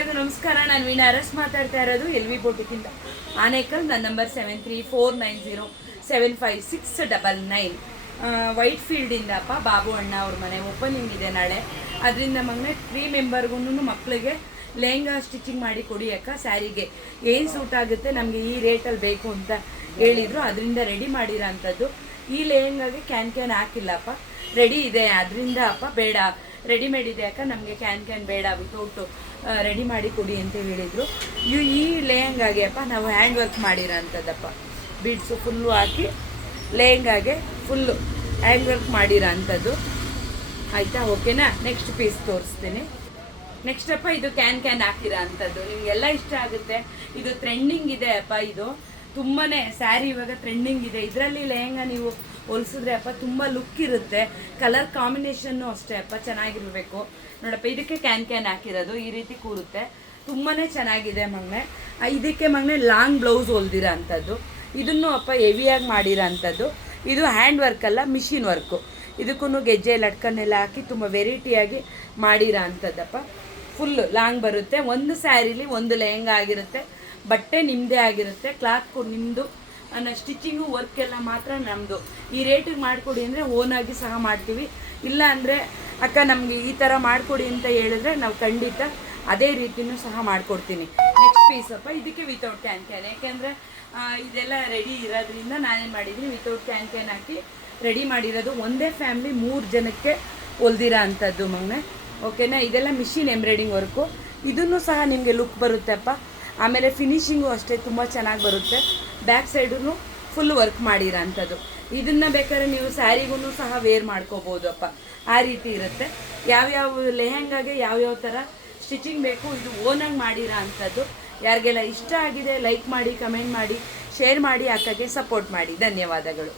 ಎಲ್ಲರಿಗೂ ನಮಸ್ಕಾರ. ನಾನು ವೀಣಾ ಅರಸ್ ಮಾತಾಡ್ತಾ ಇರೋದು LV ಬೋಟಿಕ್ಕಿಂದ ಆನೇಕಲ್. ನನ್ನ ನಂಬರ್ 7349075699. ವೈಟ್ ಫೀಲ್ಡಿಂದ ಅಪ್ಪ ಬಾಬು ಅಣ್ಣ ಅವ್ರ ಮನೆ ಓಪನಿಂಗ್ ಇದೆ ನಾಳೆ. ಅದರಿಂದ ಮಗನೇ 3 ಮೆಂಬರ್ಗೂ ಮಕ್ಕಳಿಗೆ ಲೆಹಂಗಾ ಸ್ಟಿಚಿಂಗ್ ಮಾಡಿ ಕೊಡಿ ಅಕ್ಕ. ಸ್ಯಾರಿಗೆ ಏನು ಸೂಟ್ ಆಗುತ್ತೆ ನಮಗೆ ಈ ರೇಟಲ್ಲಿ ಬೇಕು ಅಂತ ಹೇಳಿದರು. ಅದರಿಂದ ರೆಡಿ ಮಾಡಿರೋ ಅಂಥದ್ದು. ಈ ಲೆಹಂಗಾಗೆ ಕ್ಯಾನ್ ಹಾಕಿಲ್ಲಪ್ಪ, ರೆಡಿ ಇದೆ. ಅದರಿಂದ ಅಪ್ಪ ಬೇಡ, ರೆಡಿಮೇಡ್ ಇದೆ ಅಕ್ಕ, ನಮಗೆ ಕ್ಯಾನ್ ಬೇಡ, ವಿತೌಟು ರೆಡಿ ಮಾಡಿ ಕೊಡಿ ಅಂತ ಹೇಳಿದರು. ಈ ಲೆಹಂಗಾಗೆ ಅಪ್ಪ ನಾವು ಹ್ಯಾಂಡ್ ವರ್ಕ್ ಮಾಡಿರೋ ಅಂಥದ್ದಪ್ಪ. ಬೀಡ್ಸು ಫುಲ್ಲು ಹಾಕಿ ಲೆಹಂಗಾಗೆ ಫುಲ್ಲು ಹ್ಯಾಂಡ್ ವರ್ಕ್ ಮಾಡಿರೋ ಅಂಥದ್ದು. ಆಯಿತಾ, ಓಕೆನಾ? ನೆಕ್ಸ್ಟ್ ಪೀಸ್ ತೋರಿಸ್ತೀನಿ. ನೆಕ್ಸ್ಟ್ ಅಪ್ಪ ಇದು ಕ್ಯಾನ್ ಹಾಕಿರೋ ಅಂಥದ್ದು. ನಿಮಗೆಲ್ಲ ಇಷ್ಟ ಆಗುತ್ತೆ. ಇದು ಟ್ರೆಂಡಿಂಗ್ ಇದೆ ಅಪ್ಪ. ಇದು ತುಂಬಾ ಸ್ಯಾರಿ ಇವಾಗ ಟ್ರೆಂಡಿಂಗ್ ಇದೆ. ಇದರಲ್ಲಿ ಲೆಹಂಗಾ ನೀವು ಹೊಲಿಸಿದ್ರೆ ಅಪ್ಪ ತುಂಬ ಲುಕ್ ಇರುತ್ತೆ. ಕಲರ್ ಕಾಂಬಿನೇಷನ್ನು ಅಷ್ಟೇ ಅಪ್ಪ, ಚೆನ್ನಾಗಿರಬೇಕು ನೋಡಪ್ಪ. ಇದಕ್ಕೆ ಕ್ಯಾನ್ ಹಾಕಿರೋದು ಈ ರೀತಿ ಕೂರುತ್ತೆ. ತುಂಬಾ ಚೆನ್ನಾಗಿದೆ ಮಗನೆ. ಇದಕ್ಕೆ ಮಗನೆ ಲಾಂಗ್ ಬ್ಲೌಸ್ ಹೊಲ್ದಿರೋ ಅಂಥದ್ದು. ಇದನ್ನು ಅಪ್ಪ ಹೆವಿಯಾಗಿ ಮಾಡಿರೋ ಅಂಥದ್ದು. ಇದು ಹ್ಯಾಂಡ್ ವರ್ಕ್ ಅಲ್ಲ, ಮಿಷಿನ್ ವರ್ಕು. ಇದಕ್ಕೂ ಗೆಜ್ಜೆ ಲಟ್ಕನ್ನೆಲ್ಲ ಹಾಕಿ ತುಂಬ ವೆರೈಟಿಯಾಗಿ ಮಾಡಿರೋ ಅಂಥದ್ದಪ್ಪ. ಫುಲ್ಲು ಲಾಂಗ್ ಬರುತ್ತೆ. ಒಂದು ಸ್ಯಾರಿಲಿ ಒಂದು ಲೆಹಂಗಾ ಆಗಿರುತ್ತೆ. ಬಟ್ಟೆ ನಿಮ್ಮದೇ ಆಗಿರುತ್ತೆ, ಕ್ಲಾತ್ ನಿಮ್ಮದು, ಸ್ಟಿಚಿಂಗು ವರ್ಕ್ ಎಲ್ಲ ಮಾತ್ರ ನಮ್ಮದು. ಈ ರೇಟಿಗೆ ಮಾಡಿಕೊಡಿ ಅಂದರೆ ಓನಾಗಿ ಸಹ ಮಾಡ್ತೀವಿ. ಇಲ್ಲ ಅಂದರೆ ಅಕ್ಕ ನಮಗೆ ಈ ಥರ ಮಾಡಿಕೊಡಿ ಅಂತ ಹೇಳಿದ್ರೆ ನಾವು ಖಂಡಿತ ಅದೇ ರೀತಿಯೂ ಸಹ ಮಾಡಿಕೊಡ್ತೀನಿ. ನೆಕ್ಸ್ಟ್ ಪೀಸಪ್ಪ, ಇದಕ್ಕೆ ವಿತೌಟ್ ಕ್ಯಾನ್. ಯಾಕೆಂದರೆ ಇದೆಲ್ಲ ರೆಡಿ ಇರೋದ್ರಿಂದ ನಾನೇನು ಮಾಡಿದ್ದೀನಿ, ವಿತೌಟ್ ಕ್ಯಾನ್ ಹಾಕಿ ರೆಡಿ ಮಾಡಿರೋದು. ಒಂದೇ ಫ್ಯಾಮ್ಲಿ 3 ಜನಕ್ಕೆ ಹೊಲ್ದಿರೋ ಅಂಥದ್ದು ಮಗನೆ, ಓಕೆನಾ? ಇದೆಲ್ಲ ಮಿಷಿನ್ ಎಂಬ್ರಾಯ್ಡಿಂಗ್ ವರ್ಕು. ಇದನ್ನು ಸಹ ನಿಮಗೆ ಲುಕ್ ಬರುತ್ತೆ ಅಪ್ಪ. ಆಮೇಲೆ ಫಿನಿಶಿಂಗು ಅಷ್ಟೇ ತುಂಬ ಚೆನ್ನಾಗಿ ಬರುತ್ತೆ. ಬ್ಯಾಕ್ ಸೈಡೂ ಫುಲ್ ವರ್ಕ್ ಮಾಡಿರೋ ಅಂಥದ್ದು. ಇದನ್ನು ಬೇಕಾದ್ರೆ ನೀವು ಸ್ಯಾರಿಗೂ ಸಹ ವೇರ್ ಮಾಡ್ಕೋಬೋದು ಅಪ್ಪ. ಆ ರೀತಿ ಇರುತ್ತೆ. ಯಾವ್ಯಾವ ಲೆಹಂಗಾಗೆ ಯಾವ್ಯಾವ ಥರ ಸ್ಟಿಚಿಂಗ್ ಬೇಕು ಇದು ಓನಾಗಿ ಮಾಡಿರೋ ಅಂಥದ್ದು. ಯಾರಿಗೆಲ್ಲ ಇಷ್ಟ ಆಗಿದೆ ಲೈಕ್ ಮಾಡಿ, ಕಮೆಂಟ್ ಮಾಡಿ, ಶೇರ್ ಮಾಡಿ, ಅಕ್ಕಗೆ ಸಪೋರ್ಟ್ ಮಾಡಿ. ಧನ್ಯವಾದಗಳು.